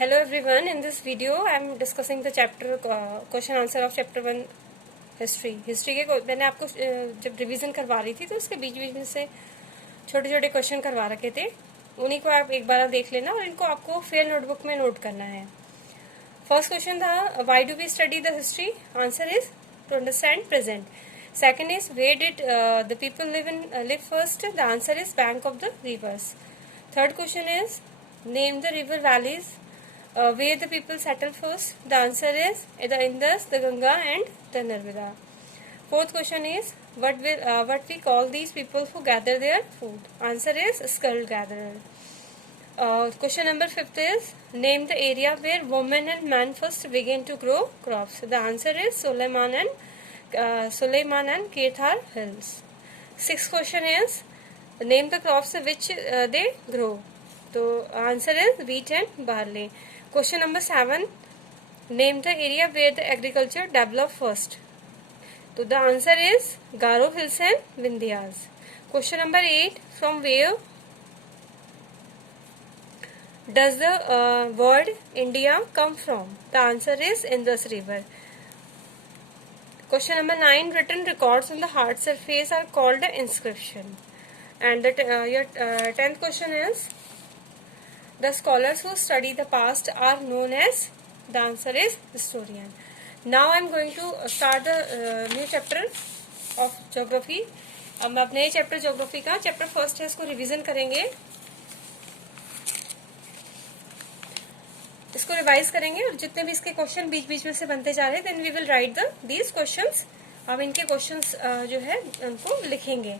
Hello everyone. In this video, I am discussing the chapter question answer of chapter 1 history. History के मैंने आपको जब revision करवा रही थी तो उसके बीच बीच में से छोटे छोटे क्वेश्चन करवा रखे थे. उन्हीं को आप एक बार देख लेना और इनको आपको फेयर नोटबुक में नोट करना है. फर्स्ट क्वेश्चन था why do we study the history. Answer is to understand present. Second is where did the people live first. The answer is bank of the rivers. Third question is name the river valleys where the people settled first. The answer is the Indus, the Ganga and the Narmada. Fourth question is what we call these people who gather their food. Answer is skull gatherer. Question number 5 is name the area where women and men first began to grow crops. The answer is Suleiman and Kethar hills. Sixth question is name the crops which they grow. So answer is wheat and barley. Question number 7 name the area where the agriculture developed first. So the answer is Garo hills and Vindhyas. Question number 8 from where does the word India come from. The answer is Indus river. Question number 9 written records on the hard surface are called the inscription. And your 10th question is the scholars who study the past are known as. The answer is historian. Now I am going to start the new chapter of geography. अब मैं अपने chapter geography का chapter first है इसको revision करेंगे, इसको revise करेंगे और जितने भी इसके क्वेश्चन बीच बीच में से बनते जा रहे हैं then we will write these questions. अब इनके क्वेश्चंस जो है उनको लिखेंगे.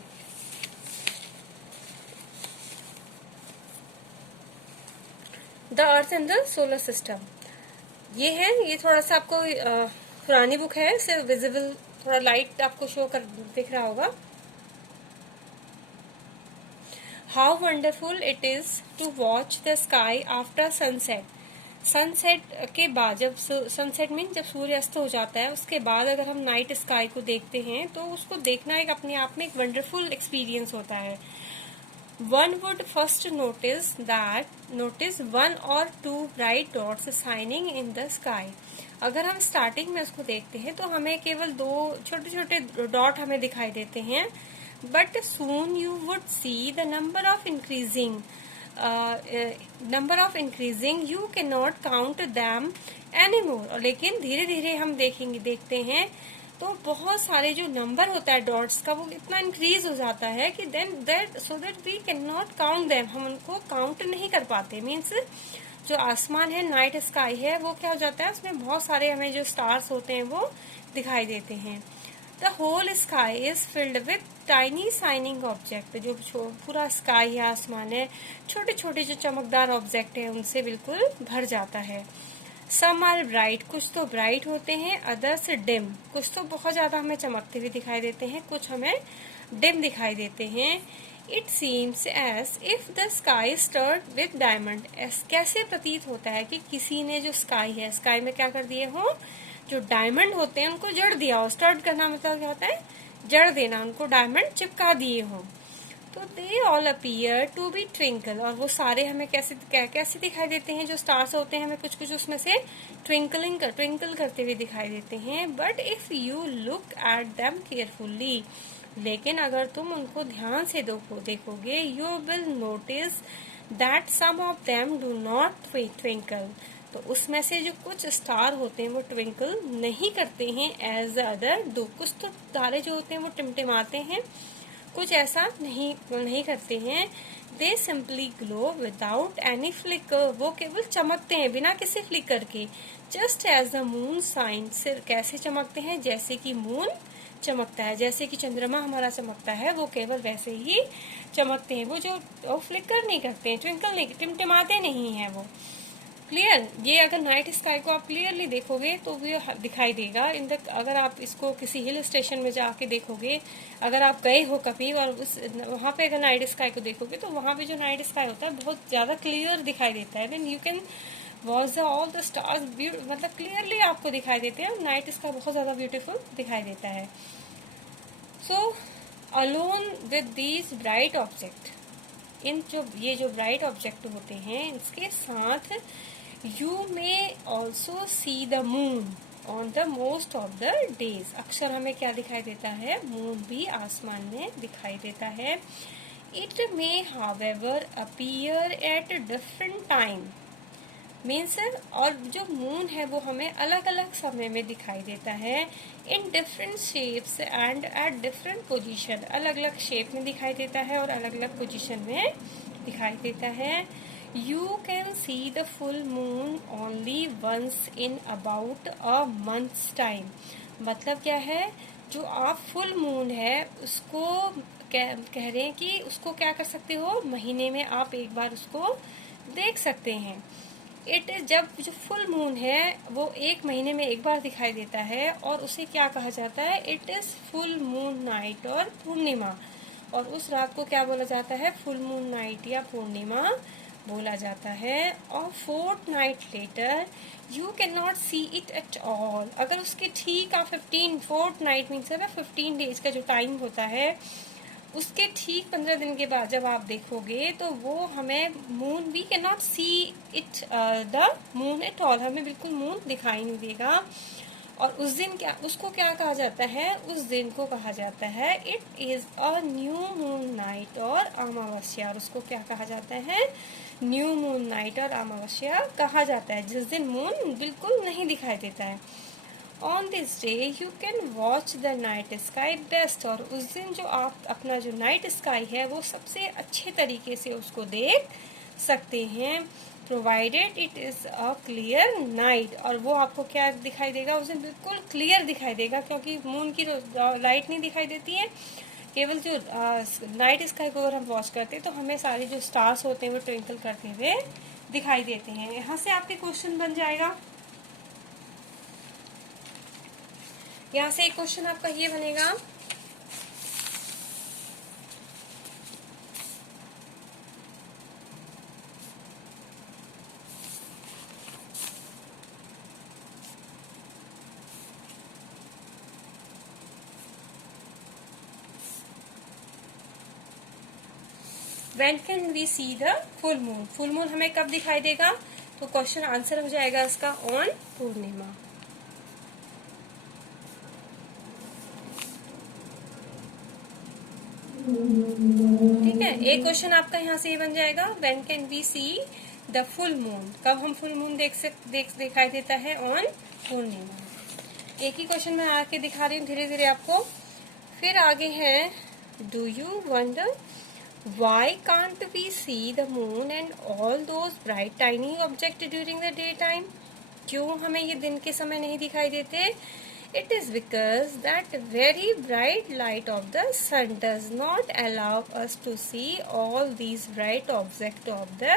The earth in the solar system. ये थोड़ा सा आपको पुरानी बुक है, इसे विजिबल थोड़ा लाइट आपको शो कर दिख रहा होगा. How wonderful it is to watch the sky after sunset. Sunset के बाद, जब सनसेट मीन जब सूर्य अस्त हो जाता है उसके बाद अगर हम नाइट स्काई को देखते हैं तो उसको देखना एक अपने आप में एक वंडरफुल एक्सपीरियंस होता है. One would first notice one or two bright dots shining in the sky. अगर हम स्टार्टिंग में उसको देखते हैं तो हमें केवल दो छोटे छोटे डॉट हमें दिखाई देते हैं. But soon you would see the number of increasing you cannot count them anymore. लेकिन धीरे धीरे हम देखते हैं तो बहुत सारे जो नंबर होता है डॉट्स का वो इतना इंक्रीज हो जाता है कि so that we can not count them. हम उनको काउंट नहीं कर पाते. मीन्स जो आसमान है, नाइट स्काई है, वो क्या हो जाता है उसमें बहुत सारे हमें जो स्टार्स होते हैं वो दिखाई देते हैं. The whole sky is filled with tiny shining object. जो पूरा स्काई है, आसमान है, छोटे छोटे जो चमकदार ऑब्जेक्ट है उनसे बिल्कुल भर जाता है. सम आर ब्राइट, कुछ तो ब्राइट होते हैं. अदर्स डिम, कुछ तो बहुत ज्यादा हमें चमकते हुए दिखाई देते हैं, कुछ हमें डिम दिखाई देते हैं. It seems as if the sky studded with diamond. कैसे प्रतीत होता है कि किसी ने जो स्काई है, स्काई में क्या कर दिए हो, जो डायमंड होते हैं उनको जड़ दिया हो. स्टर्ड करना मतलब क्या होता है, जड़ देना, उनको डायमंड चिपका दिए हो. तो they all appear to be twinkle. और वो सारे हमें कैसे दिखाई देते हैं, जो स्टार्स होते हैं हमें कुछ कुछ उसमें से ट्विंकल करते हुए दिखाई देते हैं. But if you look at them carefully, लेकिन अगर तुम उनको ध्यान से देखोगे, you will notice that some of them do not twinkle. तो उसमें से जो कुछ स्टार होते हैं वो ट्विंकल नहीं करते हैं एज अदर दो. कुछ तो तारे जो होते हैं वो टिमटिमाते हैं, कुछ ऐसा नहीं करते हैं. They simply glow without any flicker. वो केवल चमकते हैं बिना किसी फ्लिकर के. Just as the moon shine. कैसे चमकते हैं, जैसे कि मून चमकता है, जैसे कि चंद्रमा हमारा चमकता है, वो केवल वैसे ही चमकते हैं. वो फ्लिकर नहीं करते हैं, ट्विंकल नहीं, टिमटिमाते नहीं है वो. क्लियर. ये अगर नाइट स्काई को आप क्लियरली देखोगे तो वो दिखाई देगा. अगर आप इसको किसी हिल स्टेशन में जाके देखोगे, अगर आप गए हो कभी और वहाँ पे अगर नाइट स्काई को देखोगे तो वहाँ पे जो नाइट स्काई होता है बहुत ज्यादा क्लियर दिखाई देता है. Then you can watch all the stars, मतलब क्लियरली आपको दिखाई देते हैं. नाइट स्काई बहुत ज्यादा ब्यूटीफुल दिखाई देता है. So alone with these bright object, ये जो ब्राइट ऑब्जेक्ट होते हैं इसके साथ you may also see the moon on the most of the days. अक्सर हमें क्या दिखाई देता है, मून भी आसमान में दिखाई देता है। It may however appear at different time means, और जो मून है वो हमें अलग अलग समय में दिखाई देता है। In different shapes and at different position, अलग अलग शेप में दिखाई देता है और अलग अलग पोजीशन में दिखाई देता है। You can see the full moon only once in about a month's time. मतलब क्या है, जो आप फुल मून है उसको कह रहे हैं कि उसको क्या कर सकते हो, महीने में आप एक बार उसको देख सकते हैं। जब जो फुल मून है वो एक महीने में एक बार दिखाई देता है और उसे क्या कहा जाता है, it is full moon night और पूर्णिमा। और उस रात को क्या बोला जाता है, फुल मून नाइट या पूर्णिमा बोला जाता है। और fourth night later you can not see it at all. अगर उसके ठीक 15 फोर्थ नाइट मीन्स 15 डेज का जो टाइम होता है, उसके ठीक 15 दिन के बाद जब आप देखोगे तो वो हमें moon, we can not see it the moon at all, हमें बिल्कुल मून दिखाई नहीं देगा। और उस दिन उसको क्या कहा जाता है, उस दिन को कहा जाता है it is a new moon night और अमावस्या। और उसको क्या कहा जाता है, न्यू मून नाइट और अमावस्या कहा जाता है, जिस दिन मून बिल्कुल नहीं दिखाई देता है। On this day you can watch the night sky best. और उस दिन जो आप अपना जो नाइट स्काई है वो सबसे अच्छे तरीके से उसको देख सकते हैं, provided it is a clear night. और वो आपको क्या दिखाई देगा, उस दिन बिल्कुल क्लियर दिखाई देगा, क्योंकि मून की लाइट नहीं दिखाई देती है, केवल जो नाइट स्काई को अगर हम वॉच करते हैं तो हमें सारे जो स्टार्स होते हैं वो ट्विंकल करते हुए दिखाई देते हैं। यहाँ से आपके क्वेश्चन बन जाएगा, यहाँ से एक क्वेश्चन आपका ये बनेगा, when can we see the full moon. Full moon हमें कब दिखाई देगा, तो क्वेश्चन आंसर हो जाएगा इसका ऑन पूर्णिमा। ठीक है, एक क्वेश्चन आपका यहाँ से ये बन जाएगा, when can we see the full moon, कब हम फुल मून दिखाई देता है, ऑन पूर्णिमा। एक ही क्वेश्चन मैं आके दिखा रही हूँ धीरे धीरे आपको। फिर आगे है, do you wonder why can't we see the moon and all those bright tiny object during the day time. क्यों हमें ये दिन के समय नहीं दिखाई देते, it is because that very bright light of the sun does not allow us to see all these bright objects of the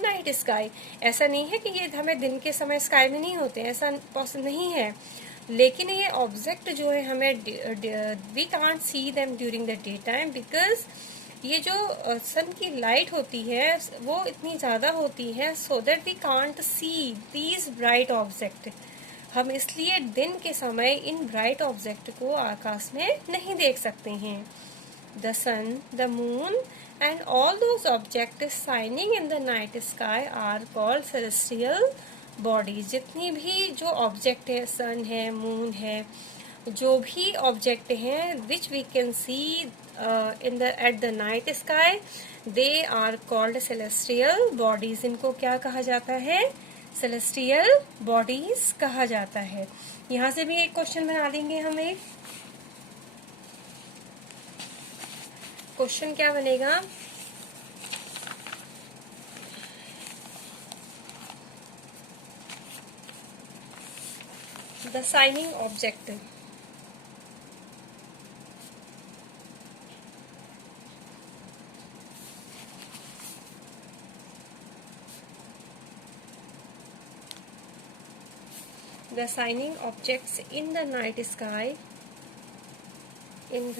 night sky। ऐसा नहीं है कि ये हमें दिन के समय स्काई में नहीं होते, ऐसा पॉसिबल नहीं है, लेकिन ये ऑब्जेक्ट जो है हमें we can't see them during the day time, because ये जो सन की लाइट होती है वो इतनी ज्यादा होती है, so that we can't see these bright object. हम इसलिए दिन के समय इन ब्राइट ऑब्जेक्ट को आकाश में नहीं देख सकते हैं। The sun, the moon and all those object shining in the night sky are called celestial bodies. जितनी भी जो ऑब्जेक्ट है, सन है, मून है, जो भी ऑब्जेक्ट हैं which we can see in the at the night sky, they are called celestial bodies. इनको क्या कहा जाता है, सेलेस्टियल बॉडीज कहा जाता है। यहाँ से भी एक क्वेश्चन बना लेंगे हम। एक क्वेश्चन क्या बनेगा, the shining object. The shining objects in the night sky in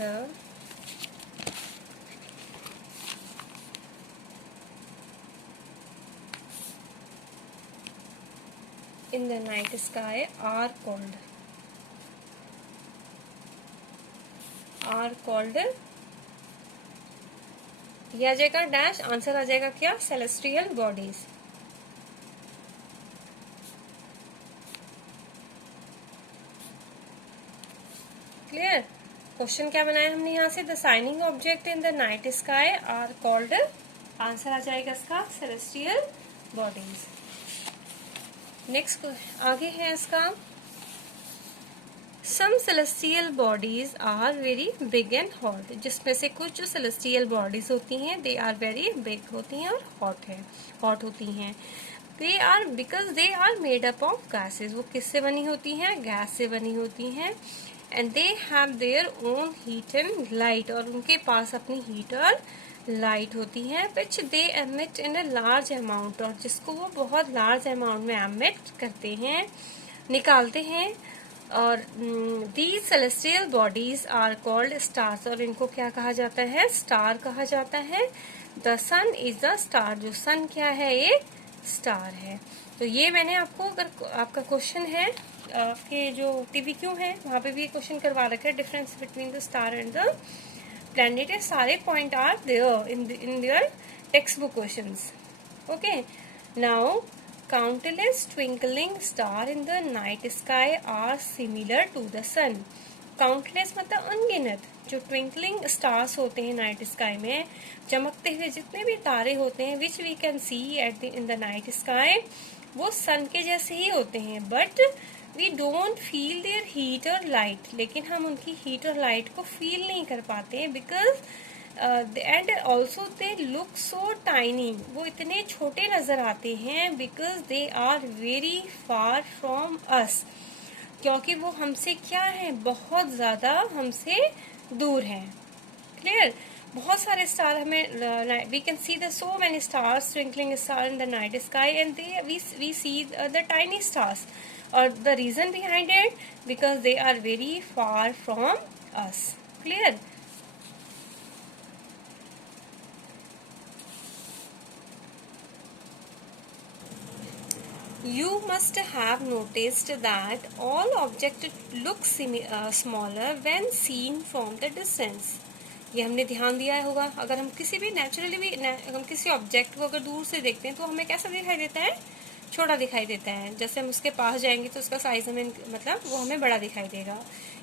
the night sky are called यह आ जाएगा डैश, आंसर आ जाएगा क्या, सेलेस्टियल बॉडीज। क्लियर। क्वेश्चन क्या बनाया हमने यहाँ से, the shining object in the night sky are called, answer आ जाएगा इसका सेलेस्टियल बॉडीज। नेक्स्ट आगे है इसका, some celestial bodies are very big and hot, जिसमें से कुछ जो सेलेस्टियल बॉडीज होती हैं दे आर वेरी बिग होती हैं और हॉट होती हैं। They are because they are made up of gases, वो किससे बनी होती हैं, गैस से बनी होती हैं। And they have their own heat and light, और उनके पास अपनी हीट और लाइट होती है, which they emit in a large amount, और जिसको वो बहुत लार्ज अमाउंट में एमिट करते हैं, निकालते हैं। और these celestial bodies are called stars, और इनको क्या कहा जाता है, स्टार कहा जाता है। The sun is the star, जो सन क्या है, एक स्टार है। तो ये मैंने आपको, अगर आपका क्वेश्चन है आपके जो TBQ है वहां पे भी क्वेश्चन करवा रखा है, difference between the star and the planet, सारे point are there in their text book questions. Okay, now countless twinkling star in the night sky are similar to the sun. Countless मतलब अनगिनत, जो twinkling stars होते हैं night sky में, चमकते हुए जितने भी तारे होते हैं, which we can see at in the night sky, वो सन के जैसे ही होते हैं, but we don't feel their heat और लाइट, लेकिन हम उनकी हीट और लाइट को फील नहीं कर पाते हैं, because and also they look so tiny, वो इतने छोटे नजर आते हैं, because they are very far from us, क्योंकि वो हमसे क्या है, बहुत ज्यादा हमसे दूर है। क्लियर, बहुत सारे स्टार हमें, we can see the so many stars, twinkling star in the night sky, and they we see the tiny stars, और the reason behind it, because they are very far from us. Clear, You must have noticed that all objects look smaller when seen from the distance. ये हमने ध्यान दिया होगा, अगर हम किसी भी नेचुरली भी हम किसी ऑब्जेक्ट को अगर दूर से देखते हैं तो हमें कैसा दिखाई देता है, छोटा दिखाई देता है। जैसे हम उसके पास जाएंगे तो उसका साइज हमें, मतलब वो हमें बड़ा दिखाई देगा।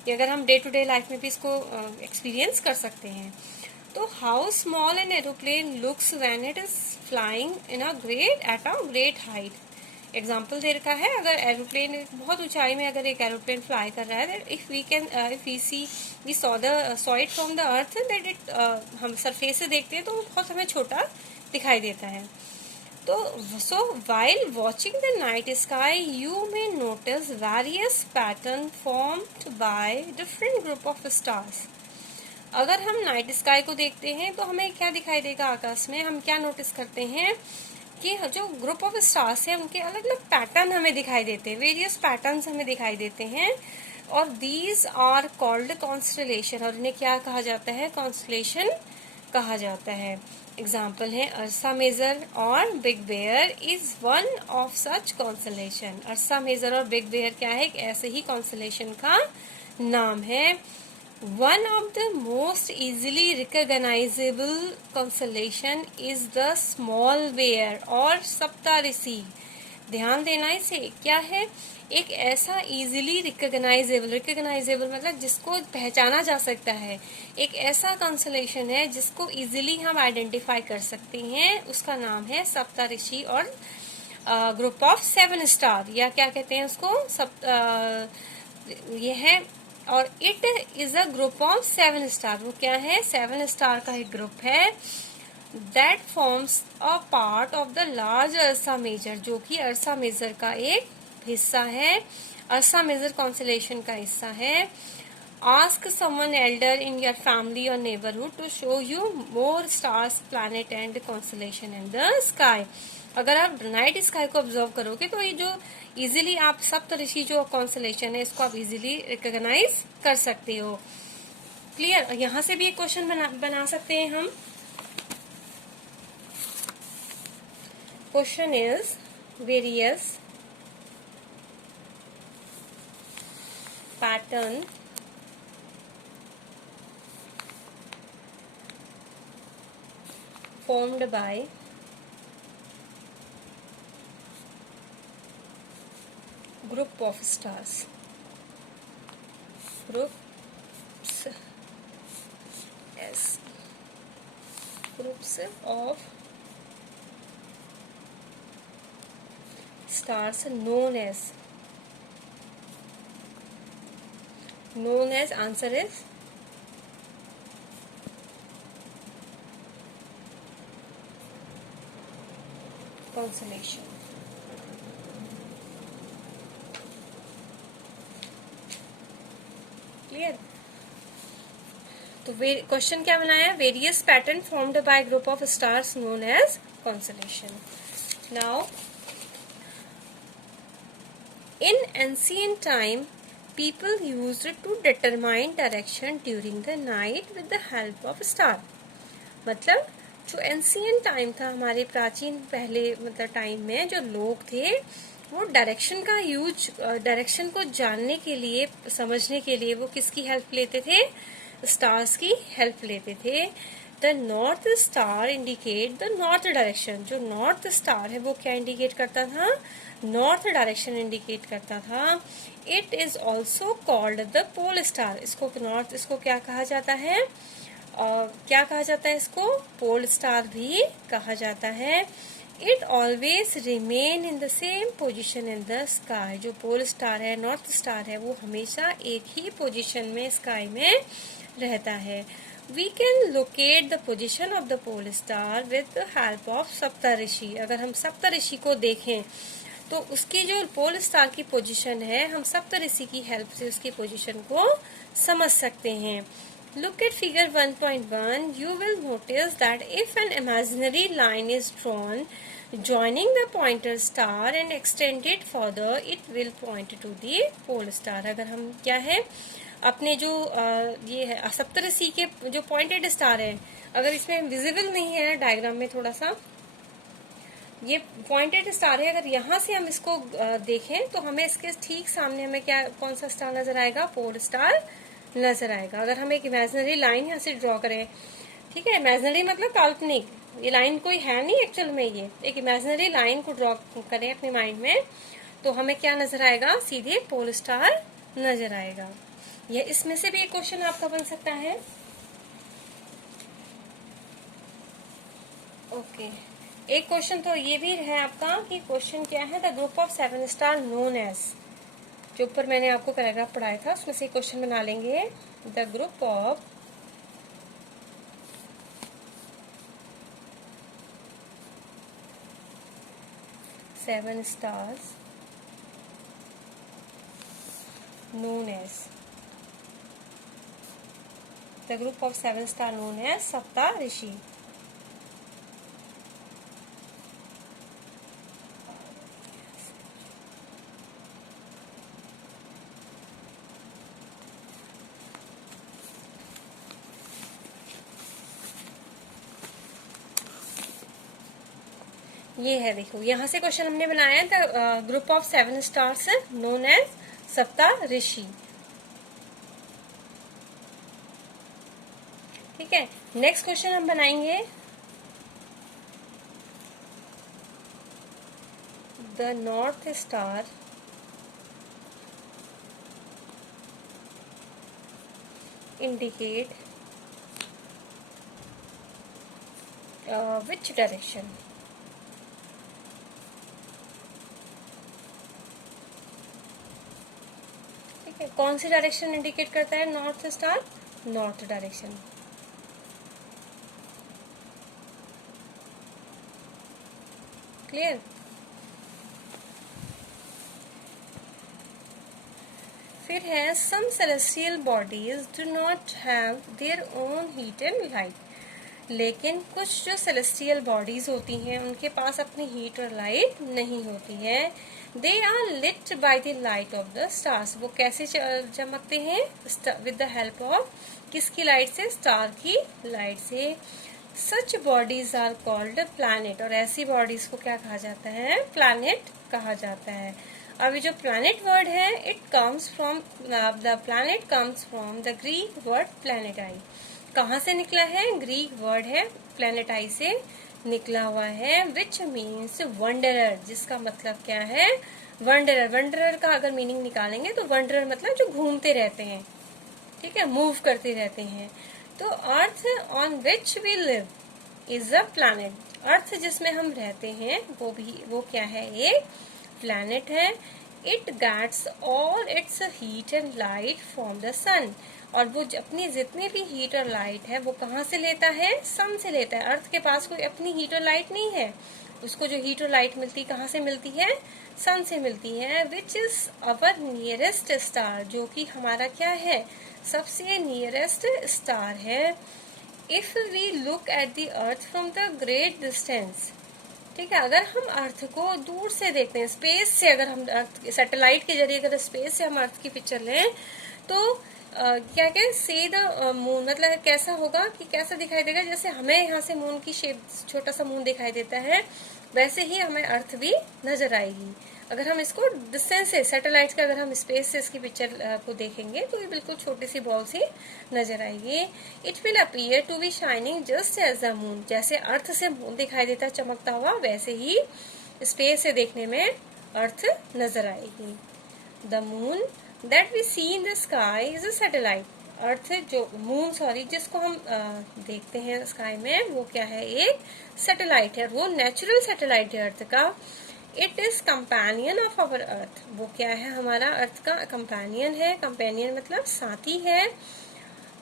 ये अगर हम डे टू डे लाइफ में भी इसको एक्सपीरियंस कर सकते हैं। तो how small an aeroplane looks when it is flying in a great height. Example दे रखा है, अगर एरोप्लेन बहुत ऊंचाई में अगर एक एरोप्लेन फ्लाई कर रहा है, if we saw it from the earth, that it, हम सरफेस से देखते हैं तो बहुत हमें छोटा दिखाई देता है। तो so while watching the night sky you may notice various pattern formed by different group of stars. अगर हम नाइट स्काई को देखते हैं तो हमें क्या दिखाई देगा, आकाश में हम क्या नोटिस करते हैं कि जो ग्रुप ऑफ स्टार्स है उनके अलग अलग पैटर्न हमें दिखाई देते हैं, वेरियस पैटर्न्स हमें दिखाई देते हैं, और दीज आर कॉल्ड कॉन्स्टलेशन, और इन्हें क्या कहा जाता है, कॉन्स्टलेशन कहा जाता है। एग्जाम्पल है अर्सा मेजर और Big Bear is one of such constellation. Ursa Major और बिग बेयर क्या है, एक ऐसे ही कॉन्स्टलेशन का नाम है। One of the most easily recognizable constellation is the Small Bear और सप्तऋषि। ध्यान देना, इसे क्या है, एक ऐसा इजीली रिकॉग्नाइजेबल मतलब जिसको पहचाना जा सकता है, एक ऐसा कंसलेशन है जिसको इजीली हम आइडेंटिफाई कर सकते हैं, उसका नाम है सप्तऋषि और ग्रुप ऑफ 7 स्टार, या क्या कहते हैं उसको, ये है, और it is a group of 7 star. वो क्या है, 7 स्टार का एक ग्रुप है, that forms a part of the large Ursa Major, जो कि अर्सा मेजर का एक हिस्सा है, अर्सा मेजर कॉन्स्टेलेशन का हिस्सा है। Ask someone elder in your family और neighbourhood to show you more stars, planet and constellation in the sky. अगर आप नाइट स्काई को ऑब्जर्व करोगे तो ये जो इजीली आप सप्तऋषि जो कॉन्स्टेलेशन है इसको आप इजीली रिकॉग्नाइज कर सकते हो। क्लियर, यहाँ से भी एक क्वेश्चन बना सकते हैं हम। Question is various pattern formed by group of stars, group S. Groups of stars known as answer is constellation. Clear? तो क्वेश्चन क्या बनाया? Various pattern formed by group of stars known as constellation. Now in ancient time people used to determine direction during the night with the help of star. मतलब जो ancient time था, हमारे प्राचीन पहले मतलब टाइम में जो लोग थे वो डायरेक्शन का यूज, डायरेक्शन को जानने के लिए, समझने के लिए वो किसकी हेल्प लेते थे? स्टार्स की हेल्प लेते थे. The north star indicate the north direction. जो नॉर्थ स्टार है वो क्या इंडिकेट करता था? नॉर्थ डायरेक्शन इंडिकेट करता था. It is also called the pole star. इसको नॉर्थ, इसको क्या कहा जाता है? क्या कहा जाता है इसको? पोल स्टार भी कहा जाता है. It always remain in the same position in the sky. जो पोल स्टार है, नॉर्थ स्टार है, वो हमेशा एक ही पोजिशन में स्काई में रहता है. We can locate the position of the pole star with the help of Saptarishi. अगर हम सप्तऋषि को देखें तो उसकी जो पोल स्टार की पोजीशन है, हम सप्तऋषि की हेल्प से उसकी पोजीशन को समझ सकते हैं. Look at figure 1.1. You will notice that if an imaginary line is drawn joining the pointer star and extended further, it will point to the pole star. अगर हम क्या है अपने जो ये है सप्तऋषि के जो पॉइंटेड स्टार है, अगर इसमें विजिबल नहीं है डायग्राम में, थोड़ा सा ये पॉइंटेड स्टार है, अगर यहाँ से हम इसको देखें तो हमें इसके ठीक सामने हमें क्या, कौन सा स्टार नजर आएगा? पोल स्टार नजर आएगा. अगर हम एक इमेजिनरी लाइन यहाँ से ड्रॉ करें, ठीक है, इमेजिनरी मतलब काल्पनिक, ये लाइन कोई है नहीं एक्चुअल में, ये एक इमेजिनरी लाइन को ड्रॉ करें अपने माइंड में, तो हमें क्या नजर आएगा? सीधे पोल स्टार नजर आएगा. यह इसमें से भी एक क्वेश्चन आपका बन सकता है. ओके, एक क्वेश्चन तो ये भी है आपका कि क्वेश्चन क्या है? The group of 7 star known as. जो ऊपर मैंने आपको पैराग्राफ पढ़ाया था उसमें से क्वेश्चन बना लेंगे. The group of 7 stars known as, the group of 7 star known as Saptarishi. ये है, देखो यहाँ से क्वेश्चन हमने बनाया the group of 7 stars known as Saptarishi. ठीक है, नेक्स्ट क्वेश्चन हम बनाएंगे the north star indicate which direction. कौन सी डायरेक्शन इंडिकेट करता है north star? North direction. Clear? फिर है some celestial bodies do not have their own heat and light. लेकिन कुछ जो सेलेस्टियल बॉडीज होती हैं उनके पास अपनी हीट और लाइट नहीं होती है. They are lit by the light of the stars. वो कैसे चमकते हैं? विद द हेल्प ऑफ किसकी लाइट से? स्टार की लाइट से. Such bodies are called planet. और ऐसी बॉडीज को क्या कहा जाता है? प्लैनेट कहा जाता है. अभी जो प्लैनेट वर्ड है, it comes from the planet comes from the Greek word planetai. कहाँ से निकला है? ग्रीक वर्ड है प्लैनेटाई से निकला हुआ है. Which means wanderer. जिसका मतलब क्या है? वंडरर. वंडरर का अगर मीनिंग निकालेंगे तो वंडरर मतलब जो घूमते रहते हैं, ठीक है, मूव करते रहते हैं. तो earth on which we live is a planet. Earth जिसमें हम रहते हैं वो क्या है, एक प्लैनेट है। It gets all its heat and light from the sun. और वो अपनी जितनी भी हीट और लाइट है वो कहाँ से लेता है, सन से लेता है। अर्थ के पास कोई अपनी हीट और लाइट नहीं है, उसको जो हीट और लाइट मिलती कहाँ से मिलती है, सन से मिलती है। Which is our nearest star, जो कि हमारा क्या है, सबसे नियरेस्ट स्टार है। If we look at the earth from the great distance, ठीक है, अगर हम अर्थ को दूर से देखते हैं, स्पेस से, अगर हम अर्थ सैटेलाइट के जरिए अगर स्पेस से हम अर्थ की पिक्चर लें तो क्या क्या सी द मून, मतलब कैसा होगा कि कैसा दिखाई देगा, जैसे हमें यहाँ से मून की शेप, छोटा सा मून दिखाई देता है, वैसे ही हमें अर्थ भी नजर आएगी। अगर हम इसको डिस्टेंस से, सैटेलाइट का अगर हम स्पेस से इसकी पिक्चर को देखेंगे तो ये बिल्कुल छोटी सी बॉल सी नजर आएगी। It will appear to be shining just as the moon, जैसे अर्थ से मून दिखाई देता है चमकता हुआ, वैसे ही स्पेस से देखने में अर्थ नजर आएगी। The moon that we see in the sky is a satellite. Earth जो मून, सॉरी, जिसको हम देखते हैं स्काई में, वो क्या है, एक सैटेलाइट है। वो नेचुरल सैटेलाइट है अर्थ का। It is companion of our earth, वो क्या है, हमारा अर्थ का कंपेनियन है। कंपेनियन मतलब साथी है।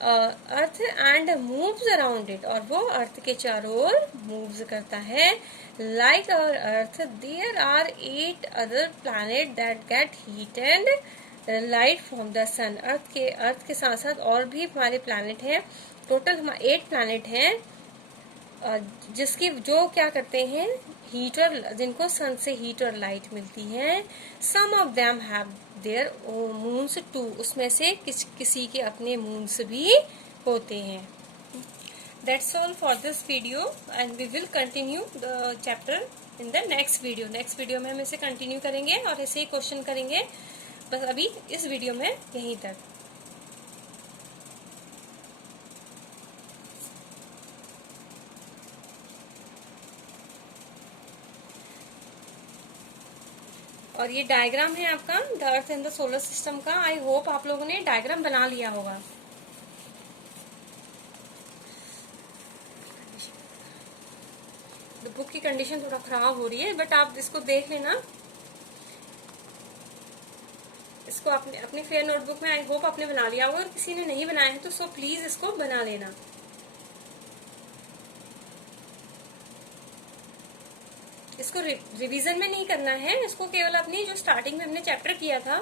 Earth and moves around it, और वो अर्थ के चारों ओर मूव्स करता है। Like our earth there are 8 other planet that get heat and light from the sun. Earth के साथ साथ और भी हमारे प्लैनेट हैं। टोटल हमारे 8 प्लैनेट हैं, जिसकी जो क्या करते हैं, हीट और, जिनको सन से हीट और लाइट मिलती है। Some of them have their moons too, उसमें से किसी के अपने मून्स भी होते हैं। That's all for this video and we will continue the chapter in the next video. Next video में हम इसे कंटिन्यू करेंगे और ऐसे ही क्वेश्चन करेंगे। बस अभी इस वीडियो में यहीं तक। और ये डायग्राम है आपका the earth and the solar system का। आई होप आप लोगों ने डायग्राम बना लिया होगा। बुक की कंडीशन थोड़ा खराब हो रही है, बट आप इसको देख लेना। इसको अपने फेयर नोटबुक में आई होप आपने बना लिया होगा, और किसी ने नहीं बनाया है तो सो प्लीज इसको बना लेना। इसको रिवीजन में नहीं करना है, इसको केवल अपनी जो स्टार्टिंग में हमने चैप्टर किया था